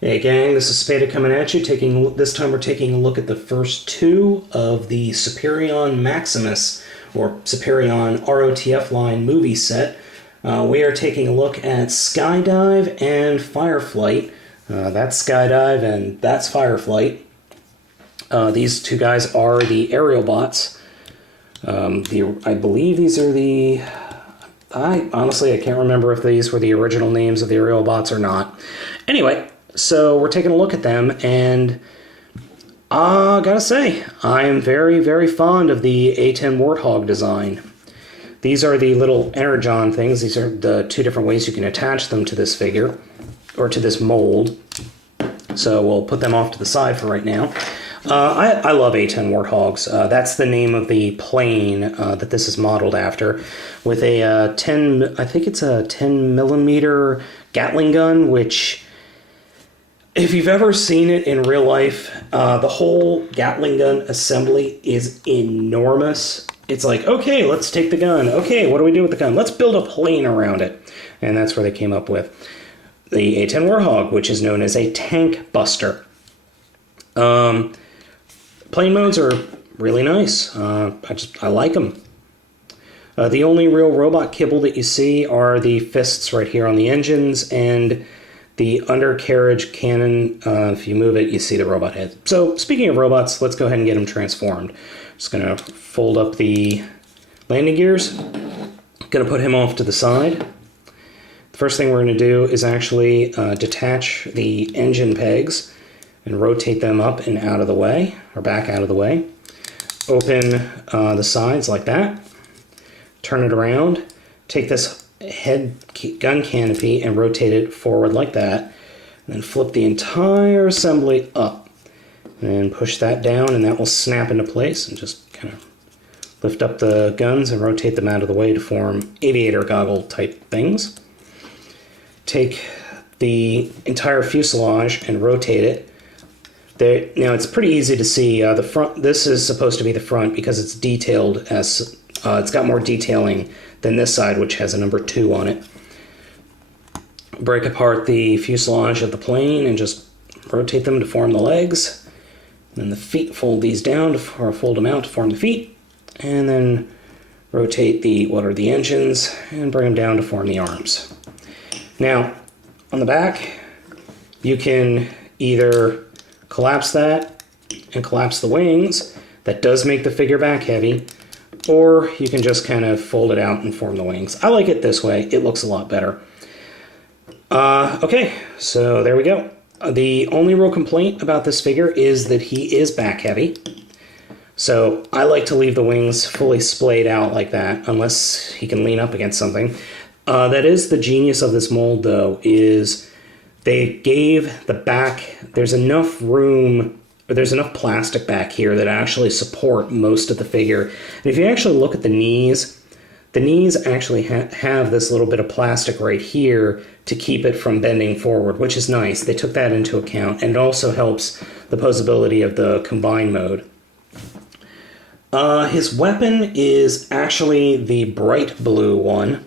Hey gang, this is Spada coming at you. This time we're taking a look at the first two of the Superion Maximus, or Superion ROTF line movie set. We are taking a look at SkyDive and Fireflight. That's SkyDive and that's Fireflight. These two guys are the aerial bots. I believe these are the... I can't remember if these were the original names of the aerial bots or not. Anyway, so we're taking a look at them, and gotta say, I am very, very fond of the A10 Warthog design. These are the little energon things. These are the two different ways you can attach them to this figure, or to this mold. So we'll put them off to the side for right now. I love A10 Warthogs. That's the name of the plane that this is modeled after, with a I think it's a 10 millimeter Gatling gun, which, if you've ever seen it in real life, the whole Gatling gun assembly is enormous. It's like, okay, let's take the gun. Okay, what do we do with the gun? Let's build a plane around it. And that's where they came up with the A10 Warthog, which is known as a tank buster. Plane modes are really nice. I like them. The only real robot kibble that you see are the fists right here on the engines and the undercarriage cannon. If you move it, you see the robot head. So speaking of robots, let's go ahead and get them transformed. Just going to fold up the landing gears. Going to put him off to the side. The first thing we're going to do is actually detach the engine pegs and rotate them up and out of the way, or back out of the way. Open the sides like that. Turn it around. Take this head gun canopy and rotate it forward like that. And then flip the entire assembly up. And push that down, and that will snap into place. And just kind of lift up the guns and rotate them out of the way to form aviator goggle type things. Take the entire fuselage and rotate it. Now it's pretty easy to see the front. This is supposed to be the front because it's detailed as it's got more detailing than this side, which has a number 2 on it. Break apart the fuselage of the plane and just rotate them to form the legs. And then the feet, fold these down or fold them out to form the feet, and then rotate the engines and bring them down to form the arms. Now on the back, you can either collapse that and collapse the wings. That does make the figure back heavy. Or you can just kind of fold it out and form the wings. I like it this way. It looks a lot better. Okay, so there we go. The only real complaint about this figure is that he is back heavy. So I like to leave the wings fully splayed out like that, unless he can lean up against something. That is the genius of this mold, though, is they gave the back, there's enough room, or there's enough plastic back here that actually support most of the figure. And if you actually look at the knees actually have this little bit of plastic right here to keep it from bending forward, which is nice. They took that into account, and it also helps the posability of the combine mode. His weapon is actually the bright blue one.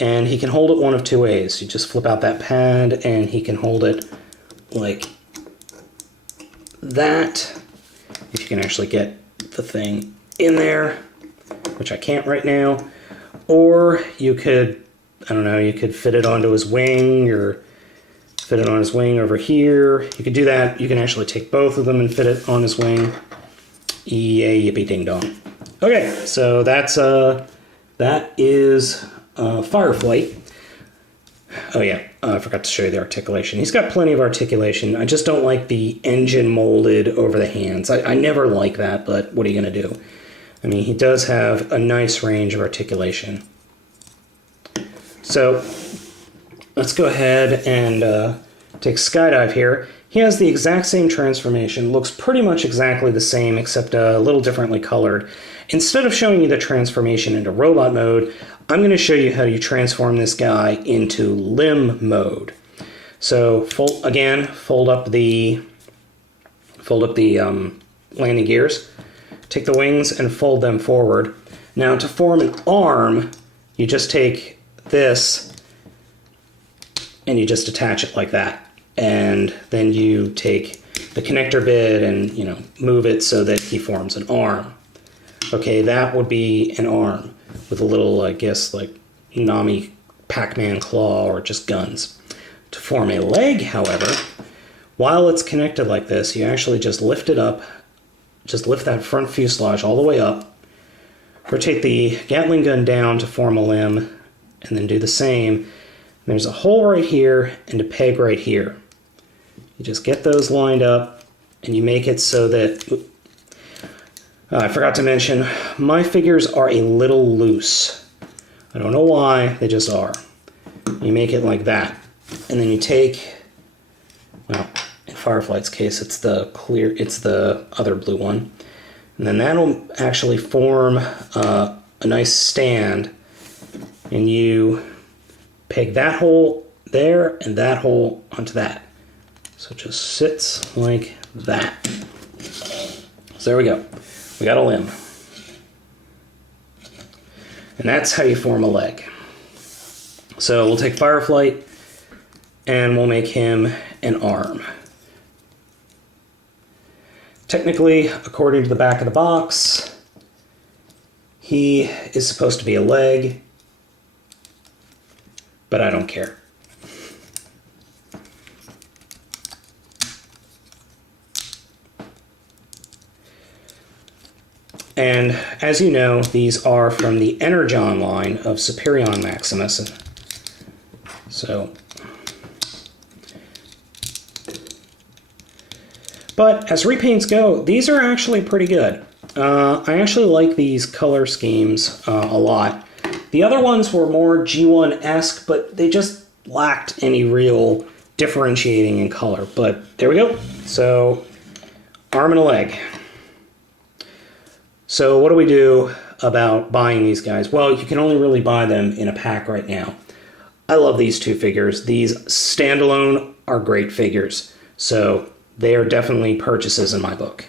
And he can hold it one of two ways. You just flip out that pad, and he can hold it like that. If you can actually get the thing in there, which I can't right now. Or you could, I don't know, you could fit it onto his wing, or fit it on his wing over here. You could do that. You can actually take both of them and fit it on his wing. Yay, yippee ding dong. Okay, so that is Fireflight. Oh yeah, I forgot to show you the articulation. He's got plenty of articulation. I just don't like the engine molded over the hands. I never like that, but what are you going to do? I mean, he does have a nice range of articulation. So let's go ahead and take SkyDive here. He has the exact same transformation, looks pretty much exactly the same, except a little differently colored. Instead of showing you the transformation into robot mode, I'm going to show you how you transform this guy into limb mode. So fold up the landing gears, take the wings and fold them forward. Now to form an arm, you just take this and you just attach it like that. and then you take the connector bit and, you know, move it so that he forms an arm. Okay, that would be an arm with a little, I guess, like Nami Pac-Man claw or just guns. To form a leg, however, while it's connected like this, you actually just lift it up, just lift that front fuselage all the way up, rotate the Gatling gun down to form a limb, and then do the same. There's a hole right here and a peg right here. You just get those lined up and you make it so that, I forgot to mention, my figures are a little loose. I don't know why, they just are. You make it like that. And then you take, well, in Fireflight's case, it's the other blue one. And then that'll actually form a nice stand. And you peg that hole there and that hole onto that. So it just sits like that. So there we go. We got a limb. And that's how you form a leg. So we'll take Fireflight and we'll make him an arm. Technically, according to the back of the box, he is supposed to be a leg, but I don't care. And as you know, these are from the Energon line of Superion Maximus. So, but as repaints go, these are actually pretty good. I actually like these color schemes a lot. The other ones were more G1-esque, but they just lacked any real differentiating in color. But there we go. So, arm and a leg. So what do we do about buying these guys? Well, you can only really buy them in a pack right now. I love these two figures. These standalone are great figures. So they are definitely purchases in my book.